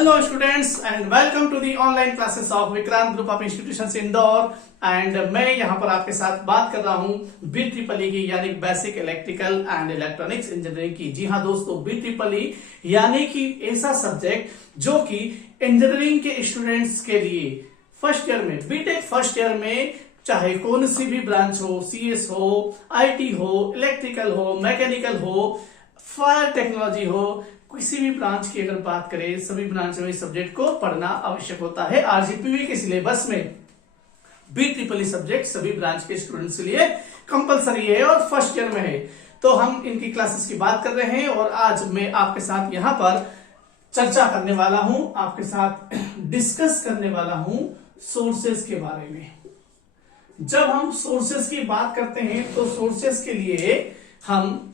Hello students and welcome to the online classes of Vikrant Group of Institutions Indore and मैं यहाँ पर आपके साथ बात कर रहा हूँ BEE की यानी basic electrical and electronics engineering की। जी हाँ दोस्तों, BEE यानी कि ऐसा सब्जेक्ट जो कि इंजीनियरिंग के स्टूडेंट्स के लिए फर्स्ट ईयर में, बीटेक फर्स्ट ईयर में चाहे कौन सी भी ब्रांच हो, CS हो, IT हो, इलेक्ट्रिकल हो, मैकेनिकल हो, फायर टेक्नोलॉजी हो, किसी भी ब्रांच की अगर बात करें, सभी ब्रांच में इस सब्जेक्ट को पढ़ना आवश्यक होता है। RGPV के सिलेबस में BEE सब्जेक्ट सभी ब्रांच के स्टूडेंट्स के लिए कंपलसरी है और फर्स्ट ईयर में है। तो हम इनकी क्लासेस की बात कर रहे हैं और आज मैं आपके साथ यहाँ पर चर्चा करने वाला हूं, आपके साथ डिस्कस करने वाला हूं सोर्सेस के बारे में। जब हम सोर्सेस की बात करते हैं तो सोर्सेस के लिए हम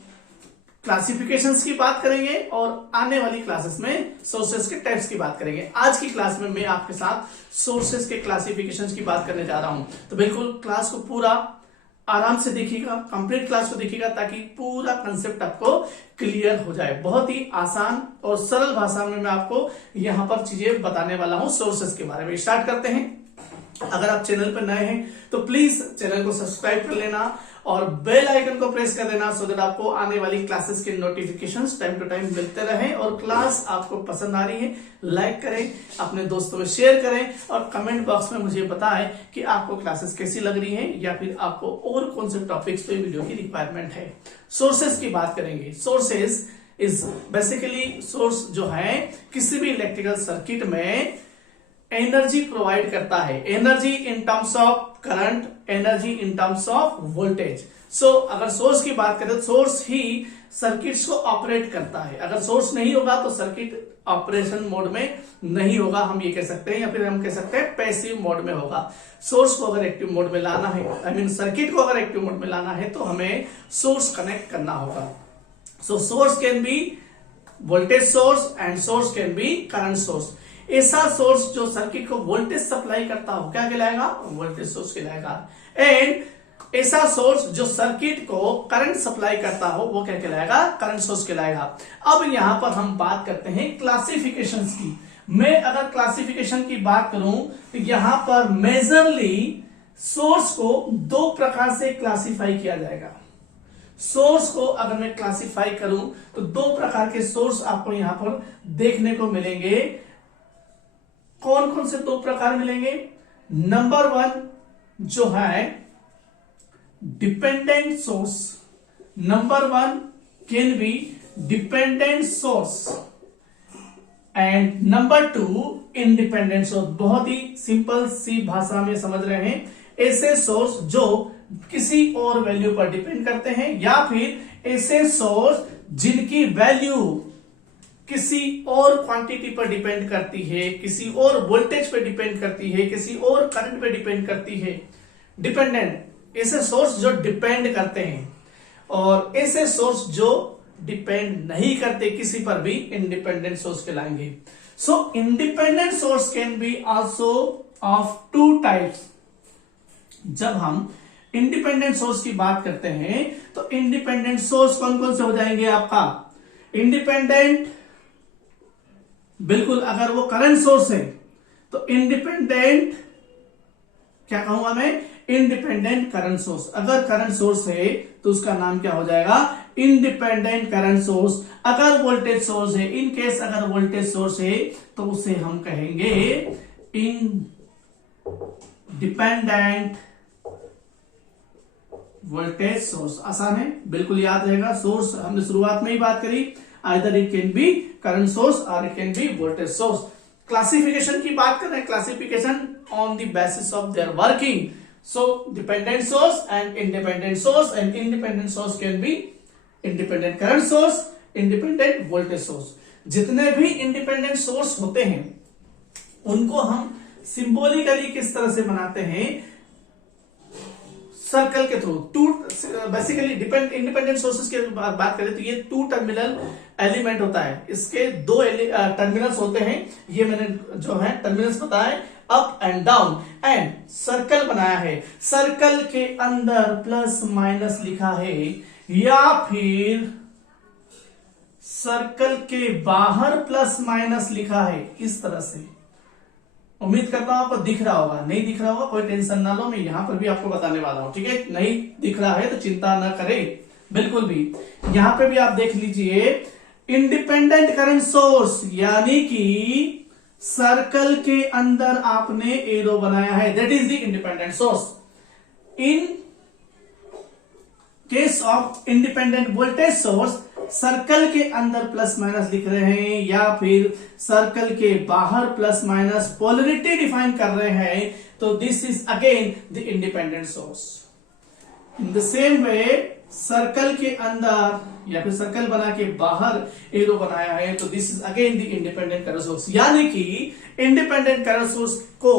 क्लासिफिकेशंस की बात करेंगे और आने वाली क्लासेस में सोर्सेस के टाइप्स की बात करेंगे। आज की क्लास में मैं आपके साथ सोर्सेस के क्लासिफिकेशंस की बात करने जा रहा हूं। तो बिल्कुल क्लास को पूरा आराम से देखिएगा, कंप्लीट क्लास को देखिएगा ताकि पूरा कंसेप्ट आपको क्लियर हो जाए। बहुत ही आसान और सरल भाषा में मैं आपको यहां पर चीजें बताने वाला हूं सोर्सेस के बारे में। स्टार्ट करते हैं। अगर आप चैनल पर नए हैं तो प्लीज चैनल को सब्सक्राइब कर लेना और बेल आइकन को प्रेस कर देना सो दैट आपको आने वाली क्लासेस के नोटिफिकेशंस टाइम टू टाइम मिलते रहें। और क्लास आपको पसंद आ रही है, लाइक करें, अपने दोस्तों में शेयर करें और कमेंट बॉक्स में मुझे बताएं कि आपको क्लासेस कैसी लग रही है या फिर आपको और कौन से टॉपिक्स पे वीडियो की रिक्वायरमेंट है। सोर्सेस की बात करेंगे। सोर्सेस इज बेसिकली सोर्स जो है किसी भी इलेक्ट्रिकल सर्किट में एनर्जी प्रोवाइड करता है। Energy in terms of current, energy in terms of voltage. So अगर सोर्स की बात करें तो सोर्स ही सर्किट्स को ऑपरेट करता है। अगर सोर्स नहीं होगा तो सर्किट ऑपरेशन मोड में नहीं होगा, हम ये कह सकते हैं, या फिर हम कह सकते हैं पैसिव मोड में होगा। सोर्स को अगर एक्टिव मोड में लाना है, आई मीन सर्किट को अगर एक्टिव मोड में लाना है तो हमें सोर्स कनेक्ट करना होगा। So source can be voltage source and source can be current source. ऐसा सोर्स जो सर्किट को वोल्टेज सप्लाई करता हो क्या कहलाएगा? वोल्टेज सोर्स कहलाएगा। एंड ऐसा सोर्स जो सर्किट को करंट सप्लाई करता हो वो क्या कहलाएगा? करंट सोर्स कहलाएगा। अब यहां पर हम बात करते हैं क्लासिफिकेशंस की। मैं अगर क्लासिफिकेशन की बात करूं तो यहां पर मेजरली सोर्स को दो प्रकार से क्लासिफाई किया जाएगा। सोर्स को अगर मैं क्लासिफाई करूं तो दो प्रकार के सोर्स आपको यहां पर देखने को मिलेंगे। कौन कौन से दो प्रकार मिलेंगे? नंबर वन जो है dependent source. Number one can be dependent source and number two independent source. बहुत ही सिंपल सी भाषा में समझ रहे हैं। ऐसे सोर्स जो किसी और वैल्यू पर डिपेंड करते हैं या फिर ऐसे सोर्स जिनकी वैल्यू किसी और क्वांटिटी पर डिपेंड करती है, किसी और वोल्टेज पर डिपेंड करती है, किसी और करंट पर डिपेंड करती है। डिपेंडेंट ऐसे सोर्स जो डिपेंड करते हैं और ऐसे सोर्स जो डिपेंड नहीं करते किसी पर भी इंडिपेंडेंट सोर्स कहलाएंगे। So independent source can be also of two types. जब हम इंडिपेंडेंट सोर्स की बात करते हैं तो इंडिपेंडेंट सोर्स कौन कौन से हो जाएंगे आपका? इंडिपेंडेंट, बिल्कुल अगर वो करंट सोर्स है तो इंडिपेंडेंट क्या कहूंगा मैं? Independent current source. अगर करंट सोर्स है तो उसका नाम क्या हो जाएगा? Independent current source. अगर वोल्टेज सोर्स है, इन केस अगर वोल्टेज सोर्स है तो उसे हम कहेंगे इंडिपेंडेंट वोल्टेज सोर्स। आसान है, बिल्कुल याद रहेगा। सोर्स हमने शुरुआत में ही बात करी, either it can be current source or it can be voltage source. Classification की बात कर रहे हैं, classification on the basis of their working. So dependent source and independent source, and independent source can be independent current source, independent voltage source. जितने भी independent source होते हैं उनको हम सिंबॉलिकली किस तरह से बनाते हैं? सर्कल के through. Two basically independent sources की बात करें तो ये टू टर्मिनल एलिमेंट होता है। इसके दो टर्मिनल्स होते हैं। ये मैंने जो है टर्मिनल्स बताए, up and down, and circle बनाया है। सर्कल के अंदर प्लस माइनस लिखा है या फिर सर्कल के बाहर प्लस माइनस लिखा है इस तरह से। उम्मीद करता हूं आपको दिख रहा होगा, नहीं दिख रहा होगा कोई टेंशन ना लो, मैं यहां पर भी आपको बताने वाला हूं, ठीक है। नहीं दिख रहा है तो चिंता ना करें बिल्कुल भी। यहां पे भी आप देख लीजिए, इंडिपेंडेंट करंट सोर्स यानी कि सर्कल के अंदर आपने एरो बनाया है, that is the independent source. In case of independent voltage source, circle के अंदर प्लस माइनस लिख रहे हैं या फिर सर्कल के बाहर प्लस माइनस पोलरिटी डिफाइन कर रहे हैं, तो this is again the independent source. In the same way circle के अंदर या फिर सर्कल बना के बाहर एरो बनाया है, तो this is again the independent current source. यानी कि इंडिपेंडेंट करंट सोर्स को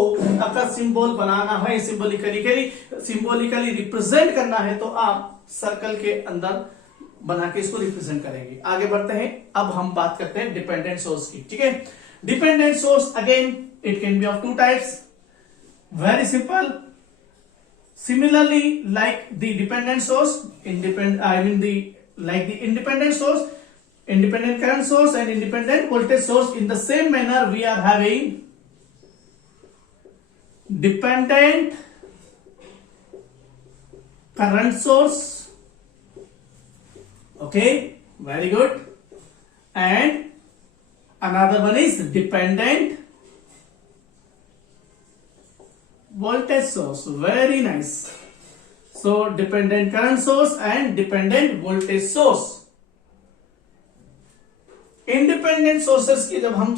अगर सिंबल बनाना है, सिंबॉलिकली रिप्रेजेंट करना है, तो आप सर्कल के अंदर बना के इसको रिप्रेजेंट करेंगे। आगे बढ़ते हैं, अब हम बात करते हैं डिपेंडेंट सोर्स की, ठीक है। Dependent source again it can be of two types, very simple. Similarly, like the dependent source, like the independent source, independent current source and independent voltage source, in the same manner we are having dependent current source, okay, very good, and another one is dependent voltage source, very nice. So dependent current source and dependent voltage source. Independent sources की जब हम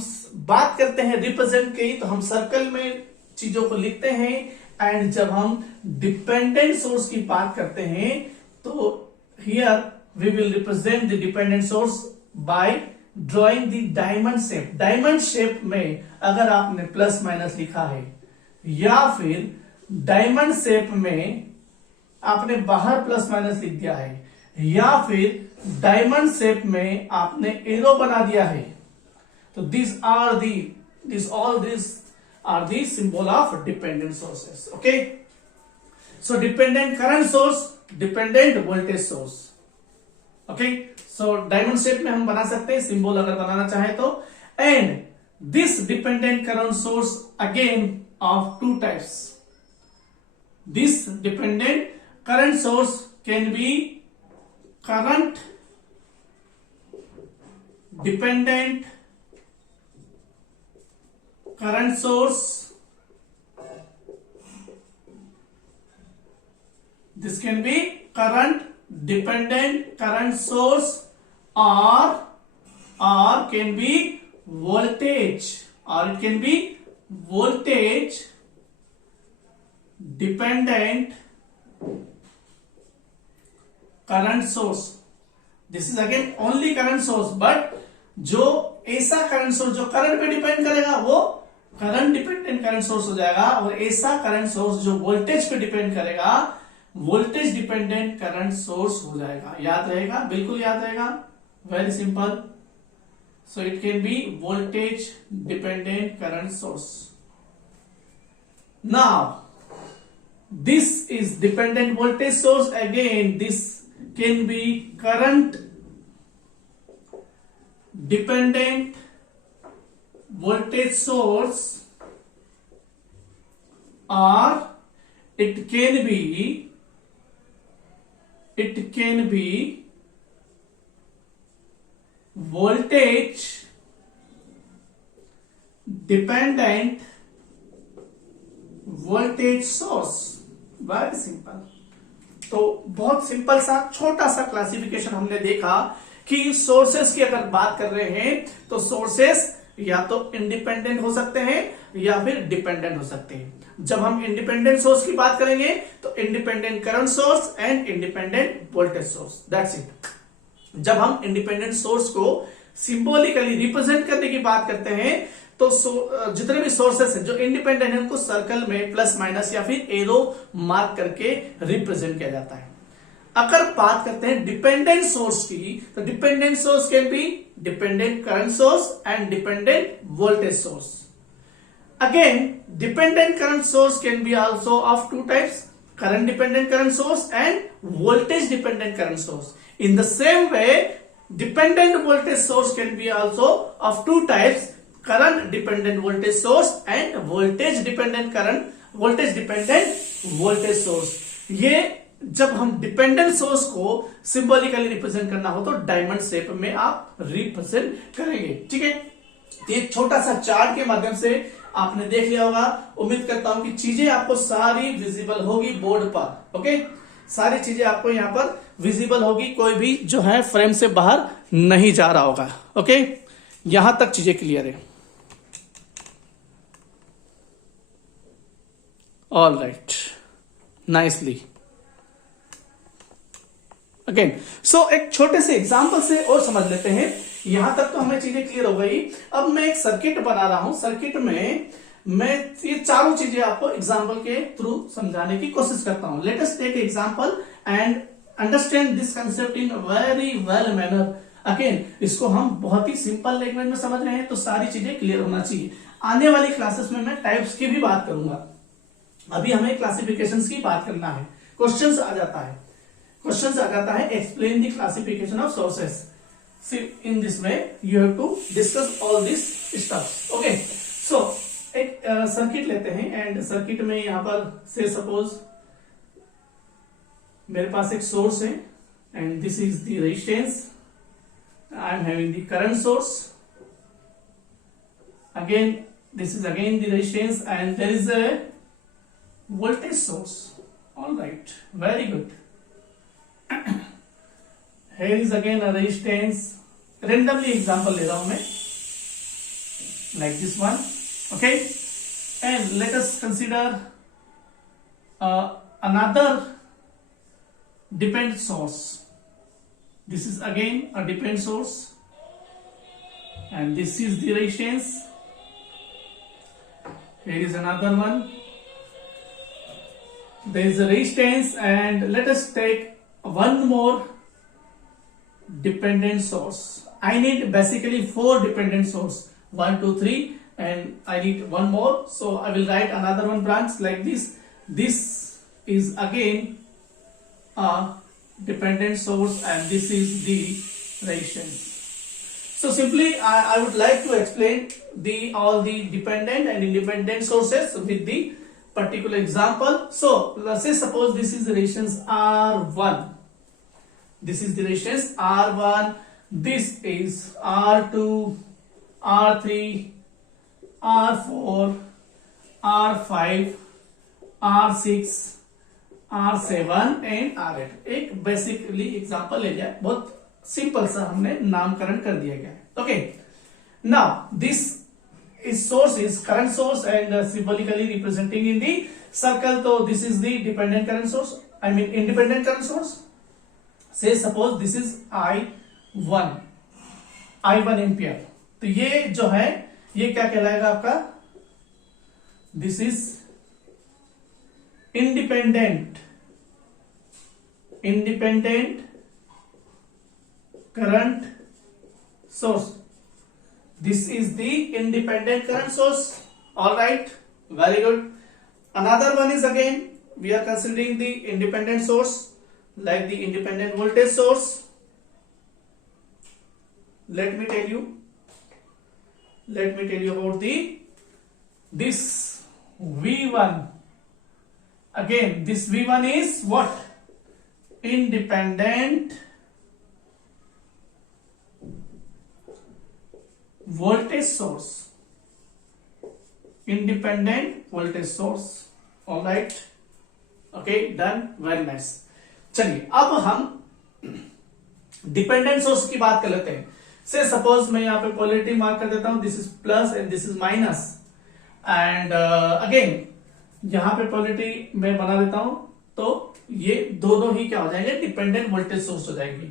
बात करते हैं represent की, तो हम circle में चीजों को लिखते हैं, एंड जब हम डिपेंडेंट सोर्स की बात करते हैं, तो here we will represent the dependent source by drawing the diamond shape. Diamond shape में अगर आपने प्लस माइनस लिखा है, या फिर डायमंड शेप में आपने बाहर प्लस माइनस लिख दिया है, या फिर डायमंड शेप में आपने एरो बना दिया है, तो this all this are the symbol of dependent sources, okay. So dependent current source, dependent voltage source, okay. So diamond shape में हम बना सकते हैं सिंबल अगर बनाना चाहे तो। And this dependent current source again of two types. This dependent current source can be current dependent current source. This can be current dependent current source, or can be voltage, or it can be voltage dependent current source. This is again only current source, but जो ऐसा current source जो current पे depend करेगा वो current dependent current source हो जाएगा, और ऐसा करंट सोर्स जो वोल्टेज पे डिपेंड करेगा वोल्टेज डिपेंडेंट करंट सोर्स हो जाएगा। याद रहेगा, बिल्कुल याद रहेगा, very simple. So it can be voltage dependent current source. Now this is dependent voltage source. Again, this can be current dependent voltage source, or it can be voltage dependent voltage source, very simple. तो बहुत simple सा छोटा सा classification हमने देखा कि sources की अगर बात कर रहे हैं तो सोर्सेस या तो इंडिपेंडेंट हो सकते हैं या फिर डिपेंडेंट हो सकते हैं। जब हम इंडिपेंडेंट सोर्स की बात करेंगे तो independent current source and independent voltage source, that's it. जब हम इंडिपेंडेंट सोर्स को सिंबॉलिकली रिप्रेजेंट करने की बात करते हैं, तो जितने भी सोर्सेस हैं जो इंडिपेंडेंट है उनको सर्कल में प्लस माइनस या फिर एरो मार्क करके रिप्रेजेंट किया जाता है। अगर बात करते हैं डिपेंडेंट सोर्स की, तो dependent source can be dependent current source and dependent voltage source. Again dependent current source can be also of two types, current dependent current source and voltage dependent current source. In the same way, dependent voltage source can be also of two types, current dependent voltage source and voltage dependent voltage source. ये जब हम dependent source को symbolically represent करना हो तो diamond shape में आप represent करेंगे, ठीक है। तो एक छोटा सा चार्ट के माध्यम से आपने देख लिया होगा। उम्मीद करता हूं कि चीजें आपको सारी विजिबल होगी बोर्ड पर। ओके, सारी चीजें आपको यहां पर विजिबल होगी, कोई भी जो है फ्रेम से बाहर नहीं जा रहा होगा। ओके, यहां तक चीजें क्लियर है। All right, nicely. Again so एक छोटे से एग्जांपल से और समझ लेते हैं। यहां तक तो हमें चीजें क्लियर हो गई। अब मैं एक सर्किट बना रहा हूं, सर्किट में मैं ये चारों चीजें आपको एग्जांपल के थ्रू समझाने की कोशिश करता हूं। Let us take example and understand this concept in very well manner. Again इसको हम बहुत ही सिंपल लैंग्वेज में समझ रहे हैं तो सारी चीजें क्लियर होना चाहिए। आने वाली क्लासेस में मैं टाइप्स की भी बात करूंगा, अभी हमें क्लासिफिकेशंस की बात करना है। क्वेश्चंस आ जाता है explain the classification of sources. In this way you have to discuss all this stuff. Okay, so एक सर्किट लेते हैं एंड सर्किट में यहां पर से सपोज मेरे पास एक सोर्स है and this is the resistance, I am having the current source, again this is again the resistance and there is a voltage source. All right, very good. Here is again a resistance. Randomly example ले रहा हूं मैं, like this one. Okay, and let us consider another dependent source. This is again a dependent source, and this is the resistance. Here is another one. There is a resistance, and let us take one more dependent source. I need basically 4 dependent source, 1 2 3, and I need one more, so I will write another one branch like this. This is again a dependent source and this is the resistance. So simply I would like to explain all the dependent and independent sources with the particular example. So let's say suppose this is the resistance R1. This is the resistance R1, this is R2, R3, R4, R5, R6, R7 and R8। एक basically example ले लिया, बहुत simple सा हमने नामकरण कर दिया गया है। Okay, now this is source is current source and symbolically representing in the circle. तो this is the dependent current source, I mean independent current source. Say suppose this is I1 ampere. तो ये जो है ये क्या कहलाएगा आपका, this is independent current source. This is the independent current source. All right, very good. Another one is again we are considering the independent source like the independent voltage source. Let me tell you about this V1. Again this V1 is what? Independent voltage source. All right, okay, done, very nice. चलिए अब हम dependent source की बात कर लेते हैं। से suppose मैं यहां पे पोलैरिटी मार्क कर देता हूं, this is plus and this is minus, and again यहां पे पोलैरिटी मैं बना देता हूं, तो ये दोनों ही क्या हो जाएंगे, डिपेंडेंट वोल्टेज सोर्स हो जाएंगे।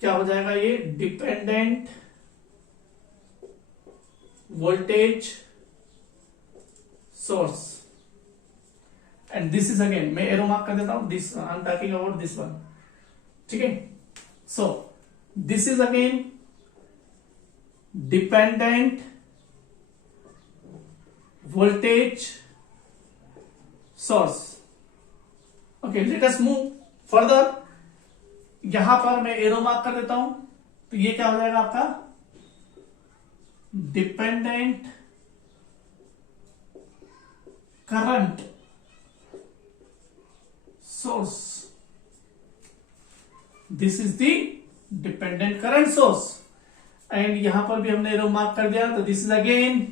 क्या हो जाएगा ये, dependent voltage source. And this is again मैं एरो मार्क कर देता हूं, this I am talking about this one, ठीक है। So this is again dependent voltage source. Okay, let us move further. यहां पर मैं एरो मार्क कर देता हूं, तो ये क्या हो जाएगा आपका dependent current source. This is the dependent current source. And यहां पर भी हमने एरो मार्क कर दिया, तो this is again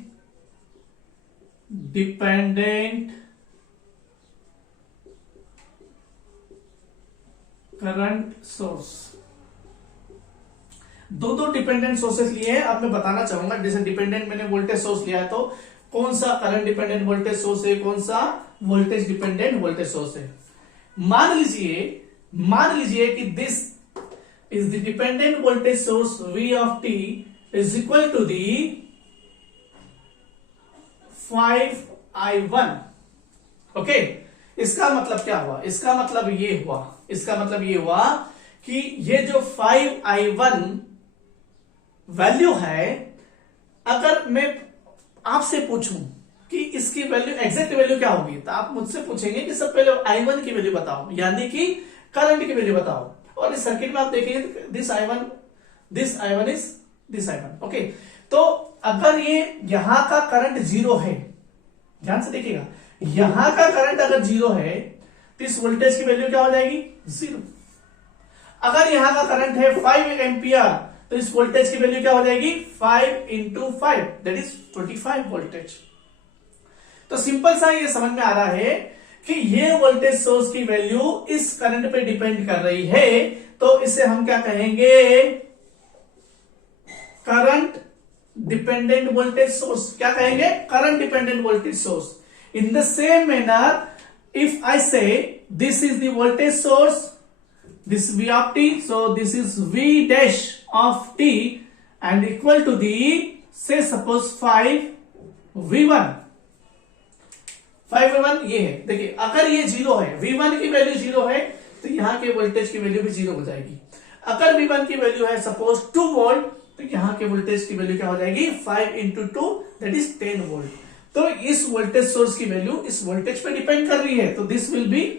dependent current source. दो डिपेंडेंट सोर्सेस लिए हैं। अब मैं बताना चाहूंगा, जैसे डिपेंडेंट मैंने वोल्टेज सोर्स लिया है, तो कौन सा करंट डिपेंडेंट वोल्टेज सोर्स है, कौन सा वोल्टेज डिपेंडेंट वोल्टेज सोर्स है। मान लीजिए कि this is the dependent voltage source V of t is equal to the 5i1। Okay, इसका मतलब क्या हुआ, इसका मतलब ये हुआ कि ये जो 5i1 वैल्यू है, अगर मैं आपसे पूछूं कि इसकी वैल्यू एग्जैक्ट वैल्यू क्या होगी, तो आप मुझसे पूछेंगे कि सब पहले i1 की वैल्यू बताओ, यानी कि करंट की वैल्यू बताओ। और इस सर्किट में आप देखेंगे this i1 is this i1। Okay, तो अगर ये यहां का करंट जीरो है, ध्यान से देखिएगा, यहां का करंट अगर जीरो है तो इस वोल्टेज की वैल्यू क्या हो जाएगी, जीरो। अगर यहां का करंट है 5 एम्पियर, तो इस वोल्टेज की वैल्यू क्या हो जाएगी, 5 इंटू 5 दैट इज 25 वोल्टेज। तो सिंपल सा ये समझ में आ रहा है कि ये वोल्टेज सोर्स की वैल्यू इस करंट पे डिपेंड कर रही है, तो इसे हम क्या कहेंगे, करंट डिपेंडेंट वोल्टेज सोर्स। क्या कहेंगे, current dependent voltage source. In the same manner, if I say this is the voltage source, this V of t, so this is V dash of t and equal to the, say suppose 5V1 ये है। देखिए, अगर ये zero है, V1 की value zero है, तो यहां के वोल्टेज की वैल्यू भी जीरो हो जाएगी। अगर V1 की वैल्यू है सपोज 2 वोल्ट, तो यहां के वोल्टेज की वैल्यू क्या हो जाएगी, 5 इंटू 2 दैट इज 10 वोल्ट। तो इस वोल्टेज सोर्स की वैल्यू इस वोल्टेज पे डिपेंड कर रही है, तो this will be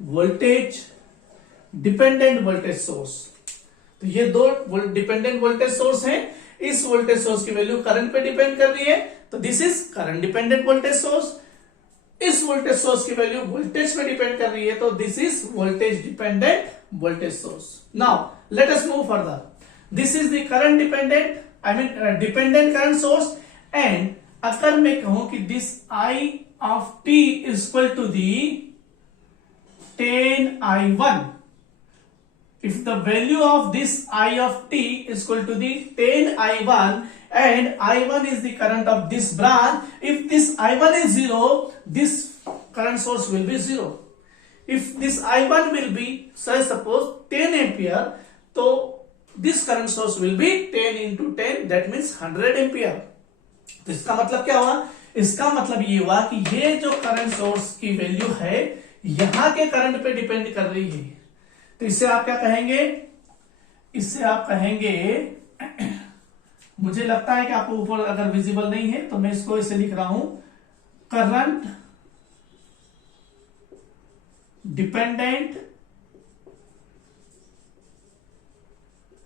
voltage dependent voltage source. तो ये दो डिपेंडेंट वोल्टेज सोर्स हैं, इस वोल्टेज सोर्स की वैल्यू करंट पे डिपेंड कर रही है, तो this is current dependent voltage source. इस वोल्टेज सोर्स की वैल्यू वोल्टेज पे डिपेंड कर रही है, तो this is voltage dependent voltage source. Now let us move further. This is the current dependent, I mean dependent current source. And अगर मैं कहूं कि this I of t is equal to the 10i1, if the value of this I of t is equal to the 10i1 and i1 is the current of this branch, if this i1 is 0, this current source will be 0. If this i1 will be, say suppose 10 ampere, so this current source will be 10 into 10, that means 100 ampere. तो इसका मतलब क्या हुआ, इसका मतलब ये हुआ कि ये जो करंट सोर्स की वैल्यू है यहां के करंट पे डिपेंड कर रही है। तो इसे आप क्या कहेंगे, इसे आप कहेंगे, मुझे लगता है कि आपको ऊपर अगर विजिबल नहीं है तो मैं इसको इसे लिख रहा हूं, current dependent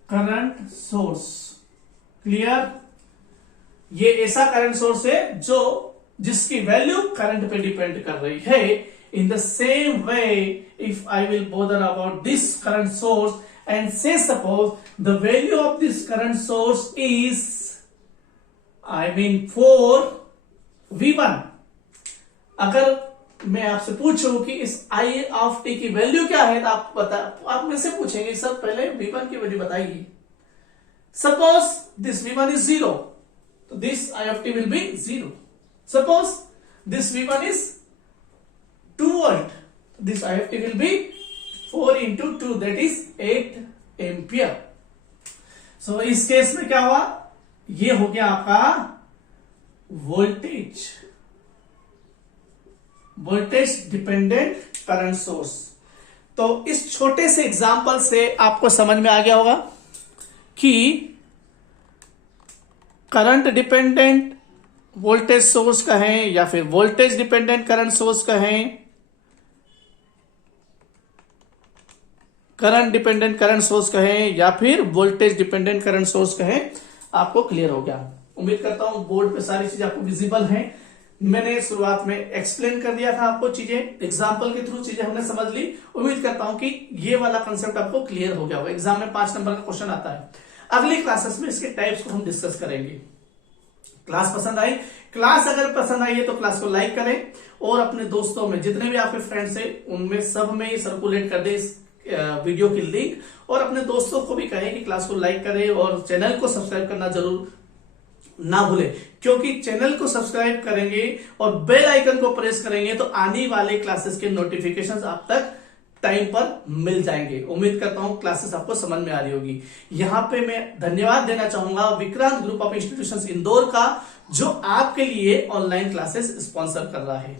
current source. Clear, ये ऐसा करंट सोर्स है जो जिसकी वैल्यू करंट पे डिपेंड कर रही है। In the same way, if I will bother about this current source and say suppose the value of this current source is, I mean 4V1, अगर मैं आपसे पूछूं कि इस I of t की वैल्यू क्या है, तो आप में से पूछेंगे सर पहले V1 की वैल्यू बताइए। Suppose this V1 is 0, so this I of t will be 0. Suppose this V1 is 2 volt, this I of t will be 4 into 2, that is 8 ampere. So इस केस में क्या हुआ, ये हो गया आपका वोल्टेज डिपेंडेंट करंट सोर्स। तो इस छोटे से एग्जांपल से आपको समझ में आ गया होगा कि करंट डिपेंडेंट वोल्टेज सोर्स कहें या फिर वोल्टेज डिपेंडेंट करंट सोर्स कहें, करंट डिपेंडेंट करंट सोर्स कहें या फिर वोल्टेज डिपेंडेंट करंट सोर्स कहें, आपको क्लियर हो गया। उम्मीद करता हूं बोर्ड पे सारी चीजें आपको विजिबल हैं। मैंने शुरुआत में एक्सप्लेन कर दिया था आपको चीजें, एग्जाम्पल के थ्रू चीजें हमने समझ ली। उम्मीद करता हूं कि ये वाला कंसेप्ट आपको क्लियर हो गया होगा। एग्जाम में 5 नंबर का क्वेश्चन आता है। अगली क्लासेस में इसके टाइप्स को हम डिस्कस करेंगे। क्लास पसंद आई? क्लास अगर पसंद आई है तो क्लास को लाइक करें और अपने दोस्तों में जितने भी आपके फ्रेंड्स हैं उनमें सब में सर्कुलेट कर दे इस वीडियो की लिंक, और अपने दोस्तों को भी कहें कि क्लास को लाइक करें और चैनल को सब्सक्राइब करना जरूर ना भूले, क्योंकि चैनल को सब्सक्राइब करेंगे और बेल आइकन को प्रेस करेंगे तो आने वाले क्लासेस के नोटिफिकेशंस आप तक टाइम पर मिल जाएंगे। उम्मीद करता हूं क्लासेस आपको समझ में आ रही होगी। यहां पे मैं धन्यवाद देना चाहूंगा Vikrant group of institutions Indore का, जो आपके लिए ऑनलाइन क्लासेस स्पॉन्सर कर रहा है।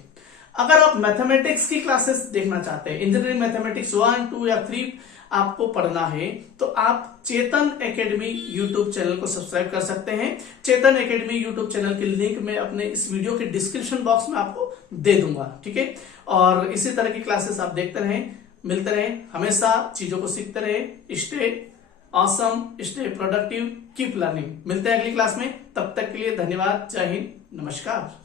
अगर आप मैथमेटिक्स की क्लासेस देखना चाहते हैं, इंजीनियरिंग मैथमेटिक्स 1, 2 या 3 आपको पढ़ना है, तो आप चेतन एकेडमी यूट्यूब चैनल को सब्सक्राइब कर सकते हैं। चेतन एकेडमी यूट्यूब चैनल की लिंक मैं अपने इस वीडियो के डिस्क्रिप्शन बॉक्स में आपको दे दूंगा, ठीक है। और इसी तरह की क्लासेस आप देखते रहें, मिलते रहें, हमेशा चीजों को सीखते रहे। Stay awesome, stay productive, keep learning. मिलते हैं अगली क्लास में, तब तक के लिए धन्यवाद। जय हिंद, नमस्कार।